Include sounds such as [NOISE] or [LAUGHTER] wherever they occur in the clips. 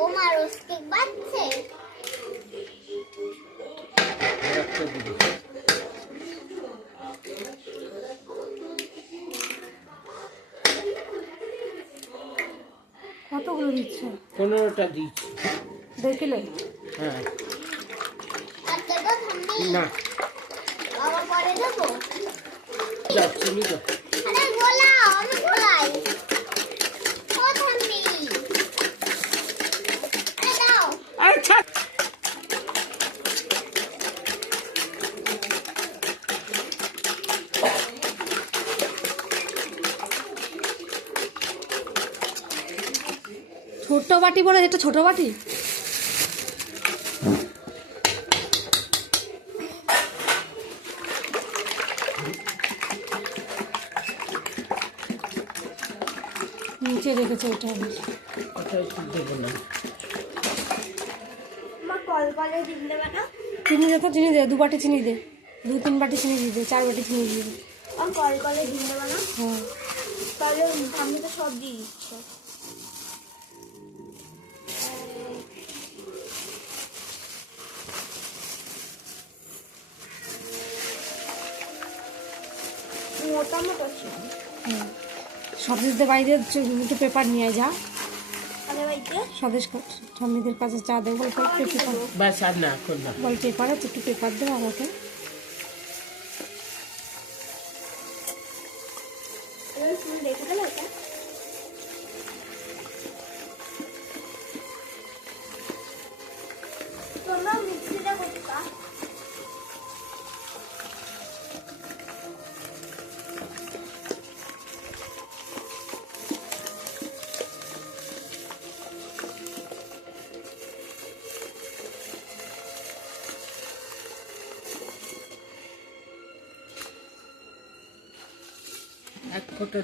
ও মা দিবি কতগুলো দিচ্ছ? পনেরোটা দিচ্ছি দেখলে? হ্যাঁ। না। বাবা পরে দেবো। যাচ্ছি নি তো আরে গোলাও আমি গোলাই ও ঠাম্মি আরে দাও আচ্ছা ছোট্ট বাটি বলে এটা ছোট বাটি? নিচে রেখেছে ওটা চিনি দে তো চিনি দে দু বাটি চিনি দে দু তিন বাটি চিনি দিয়ে দে চার বাটি চিনি দিয়ে দে। আর কল কলে দিন দেবে না? হ্যাঁ। তাহলে আমি তো সব দিয়ে দিচ্ছে। মোটা বাইরে ছিল হ্যাঁ বাড়িতে একটু পেপার নিয়ে যা। আরে স্বদেশ স্বামীদের কাছে চা দেবো বল পেপার না এখন বল পেপার আছে একটু পেপার দেবো আমাকে। ধরতে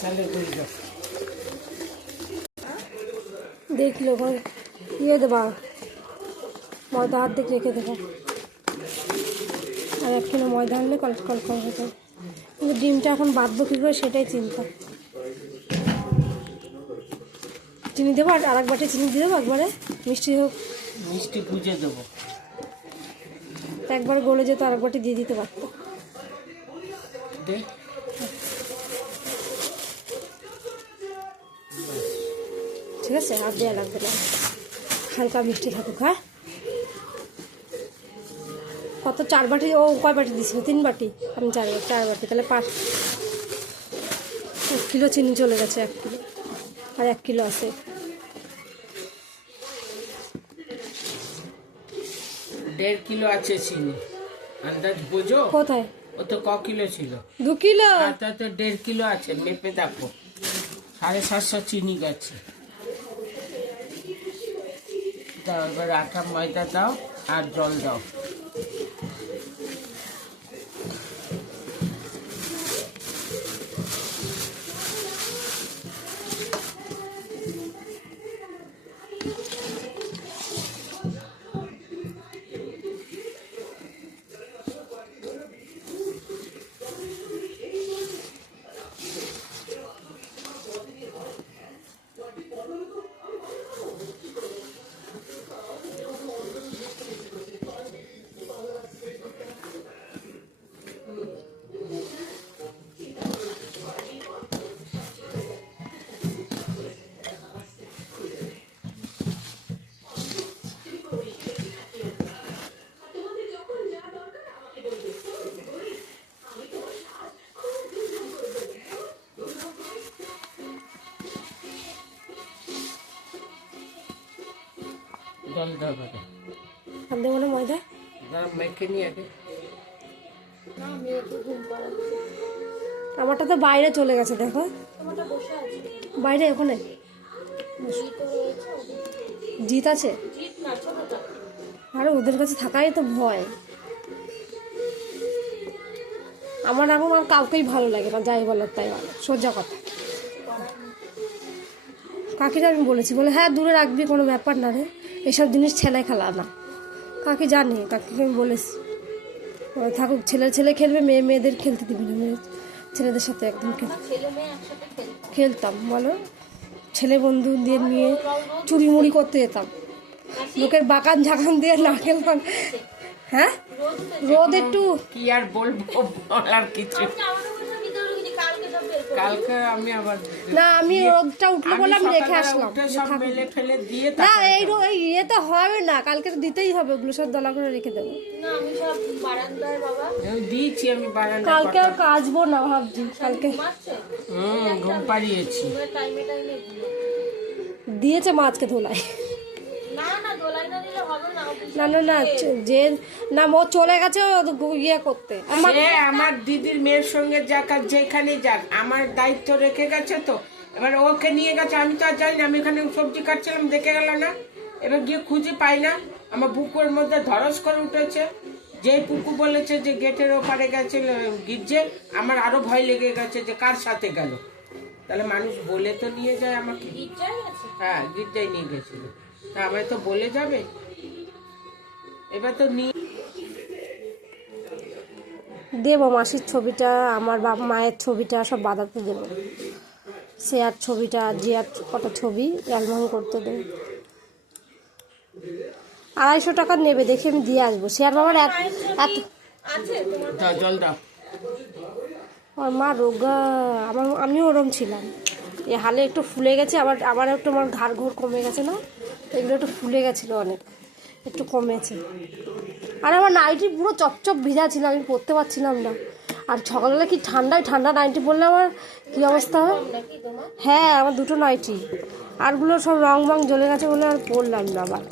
তাহলে বুঝলো দেখল ওখানে ইয়ে দেবা। ময়দা হাত দিকে রেখে দেবো। আর এক কিলো ময়দা আনলে কল কল কল হতো কিন্তু ডিমটা এখন বাঁধবো কী করে সেটাই চিন্তা। চিনি দেবো আর এক বাটি চিনি দিয়ে দেবো একবারে মিষ্টি হোক। মিষ্টি বুঝে দেবো। একবার গলে যেত আরেক বাটি দিয়ে দিতে পারতো। ঠিক আছে আর দেওয়া লাগবে না। হালকা মিষ্টি থাকুক হ্যাঁ? কত চার বাটি ও কয় বাটি দিছিল তিন বাটি? আমি চার বাটি চার বাটি তাহলে পাঁচ। এক কিলো চিনি চলে গেছে এক কিলো। আর এক কিলো আছে। দেড় কিলো আছে চিনি। আন্দাজ বোঝো? কোথায়? ও তো ক কিলো ছিল? দু কিলো? তা তো দেড় কিলো আছে মেপে দেখো। সাড়ে সাতশো চিনি গেছে। এবার আটা ময়দা দাও আর জল দাও। দাও এবারে আর দেবো না ময়দা? দাঁড়া, মেখে নিয়ে আগে। আমারটা তো বাইরে চলে গেছে দেখো। তোমারটা বসে আছে। বাইরে ওখানে? জিত আছে? জিত আরে ওদের কাছে থাকাই তো ভয়। আমার এখন আর কাউকেই ভালো লাগে না যাই বলার তাই বলো। সোজা কথা। কাকিরা আমি বলেছি বলে হ্যাঁ দূরে রাখবি কোনো ব্যাপার না রে। এসব জিনিস ছেলে খেলা না। কাকে জানি কাকিকে আমি বলেছি। থাকুক ছেলে ছেলে খেলবে মেয়ে মেয়েদের খেলতে দিবি না। মেয়ে ছেলেদের সাথে একদম খেল ছেলে মেয়ে একসাথে খেলি খেলতাম বলো। ছেলে বন্ধুদের নিয়ে চুরি মুড়ি করতে যেতাম। লোকের বাগান ঝাগান দিয়ে না খেলতাম। হ্যাঁ? রোদ একটু। কি আর বলব বলার কিছু আমি আমাদের বসে নিতে পারব কিন্তু কালকে আমি আবার না আমি রোদটা উঠল বলে আমি রেখে সকালবেলা আসলাম। সব মেলে ফেলে দিয়ে না এই এই ইয়ে তো হবে না কালকে তো দিতেই হবে ওগুলো সব দলা করে রেখে দেবো। না আমি সব বারান্দায় বাবা। দিয়েছি আমি কালকে আর কাচবো না ভাবছি কালকে। হুম ঘুম পাড়িয়েছি। দিয়েছে মাছকে ধোলাই না না না যে না ও চলে গেছে ও ইয়ে করতে। আমার দিদির মেয়ের সঙ্গে যাক আর যেখানে যাক আমার দায়িত্ব রেখে গেছে তো। এবার ওকে নিয়ে গেছে আমি তো আর জানি না আমি এখানে সবজি কাটছিলাম দেখে গেল না। এবার গিয়ে খুঁজে পাই না আমার বুকুর মধ্যে ধরস করে উঠেছে। যে পুকু বলেছে যে গেটের ওপারে গেছে গির্জে আমার আরও ভয় লেগে গেছে যে কার সাথে গেল। তাহলে মানুষ বলে তো নিয়ে যায় আমাকে। গির্জায় হ্যাঁ গির্জায় নিয়ে গেছিল। তা আমায় তো বলে যাবে। এবার তো নিয়ে দেবো মাসির ছবিটা আমার বাপ মায়ের ছবিটা সব বাঁধাতে দেবো। সে আর ছবিটা যে আর কটা ছবি অ্যালবাম করতে দেবো। আড়াইশো টাকা নেবে দেখে আমি দিয়ে আসব। সে আর বাবার এত জল দাও। আমার মা রোগা আমার আমিও ওরম ছিলাম। এ হালে একটু ফুলে গেছে আবার আবার একটু আমার ঘাড় ঘোর কমে গেছে না? এগুলো একটু ফুলে গেছিল অনেক, একটু কমেছে। আর আমার নাইটি পুরো চপচপ ভিজা ছিল, আমি পরতে পারছিলাম না। আর সকালবেলা কি ঠান্ডায়, ঠান্ডা নাইটি পরলে আমার কী অবস্থা হয়? হ্যাঁ আমার দুটো নাইটি। আরগুলো সব রং বং জ্বলে গেছে বলে আর পরলাম না আবার।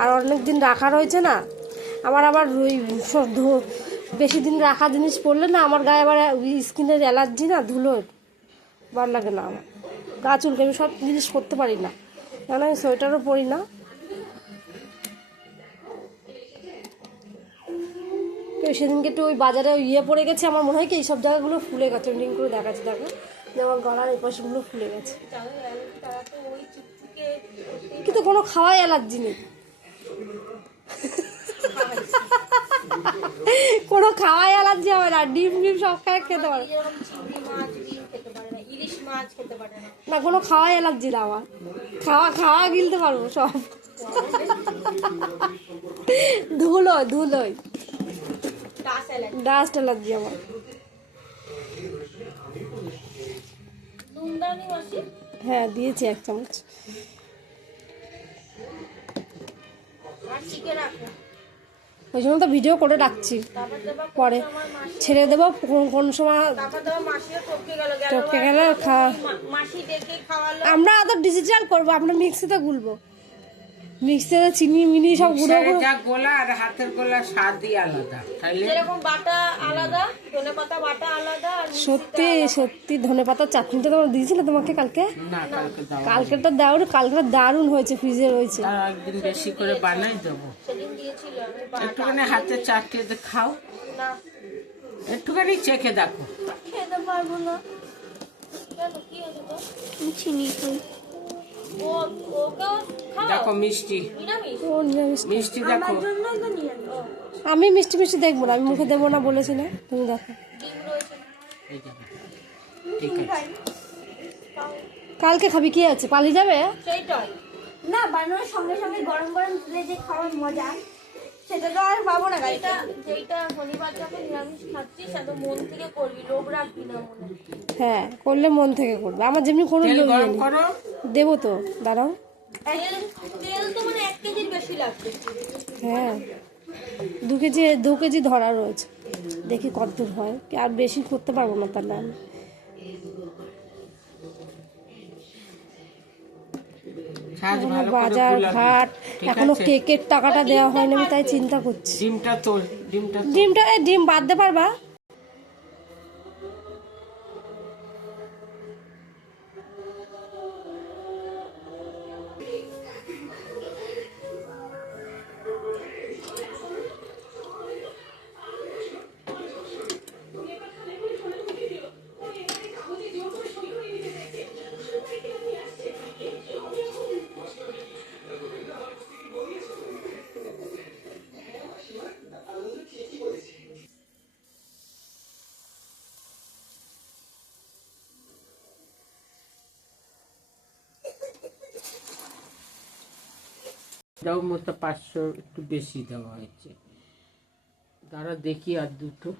আর অনেক দিন রাখা রয়েছে না, আমার আবার ওই বেশি দিন রাখা জিনিস পরলে না আমার গায়ে আবার স্কিনের অ্যালার্জি না ধুলোর ভালো লাগে না আমার। গা চুলকে আমি সব জিনিস করতে পারি না। কেন আমি সোয়েটারও পরি না। সেদিনকে একটু ওই বাজারে ইয়ে পড়ে গেছে, আমার মনে হয় কি এইসব জায়গাগুলো ফুলে গেছে রিং করে দেখাচ্ছে, দেখো। যে আমার গলার এই পাশগুলো ফুলে গেছে। কিন্তু কোনো খাওয়াই অ্যালার্জি নেই। [LAUGHS] কোনো খাওয়াই অ্যালার্জি হবে না, ডিম ডিম সব খাই খেতে পারে যেরকম চিংড়ি মাছ ডিম খেতে পারে না। কোনো খাওয়াই অ্যালার্জি না আমার। খাওয়া খাওয়া গিলতে পারব সব। ধুলো ধুলোই ডাস্ট অ্যালার্জি আমার। হ্যাঁ দিয়েছি এক চামচ। রাখো। ওই জন্য তো ভিডিও করে রাখছি পরে ছেড়ে দেবো কোন কোন সময় টপকে গেল আমরা আদৌ ডিজিটাল করব আমরা মিক্সিতে গুলবো। মিক্সিতে চিনি মিনি সব গুঁড়ো মিক্সারে গুঁড়ো। যা গোলা আর হাতের গোলা স্বাদই আলাদা তাইলে? যেরকম বাটা আলাদা ধনে পাতা বাটা আলাদা আর সত্যি সত্যি ধনে পাতার চাটনিটা তোমার দিয়েছিল তোমাকে কালকে? না কালকে দাও কালকেরটা দারুণ কালকে দারুণ হয়েছে ফ্রিজে রয়েছে। তার একদিন বেশি করে বানাই দেবো। সেদিন দিয়েছিল একটুখানি হাতে চাটিয়ে দে খাও। না। একটুখানি চেখে দেখো। খেতে পারব না। কেন কি হয়েছে তো? চিনি দেখো মিষ্টি। মিষ্টি দেখো। আমি মিষ্টি মিষ্টি দেখব না আমি মুখে দেবো না বলেছি না তুমি দেখো। কালকে খাবি কি আছে? পালিয়ে যাবে? না বানানোর সঙ্গে সঙ্গে গরম গরম তুলে যে খাওয়ার মজা সেটা তো আর পাবো না যেটা যেটা শনিবার যখন নিরামিষ খাচ্ছিস এত মন থেকে করবি লোভ রাখবি না মনে হ্যাঁ। করলে মন থেকে করবে। আমার যেমনি লোক গরম করো। দেবো তো দাঁড়াও। তেল তেল তো মানে এক কেজির বেশি লাগবে। হ্যাঁ দু কেজি দু কেজি ধরা রয়েছে। দেখি কত দূর হয়। আর বেশি করতে পারব না তাহলে আমি। এখনও বাজার ঘাট এখনও কেকের টাকাটা দেওয়া হয়নি আমি তাই চিন্তা করছি। ডিমটা তোল ডিমটা ডিমটা ডিম বাদ দে পারবা। দাও মতো পাঁচশো একটু বেশি দেওয়া হয়েছে। দাঁড়া দেখি আর দুটো।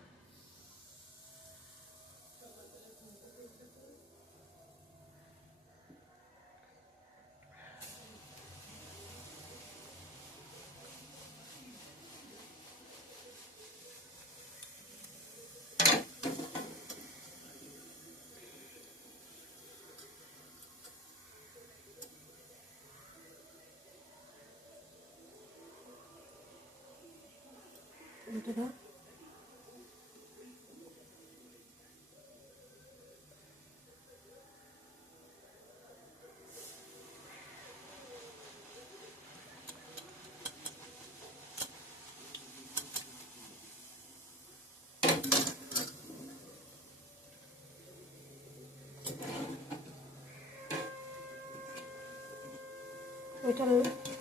얘들아. 오이를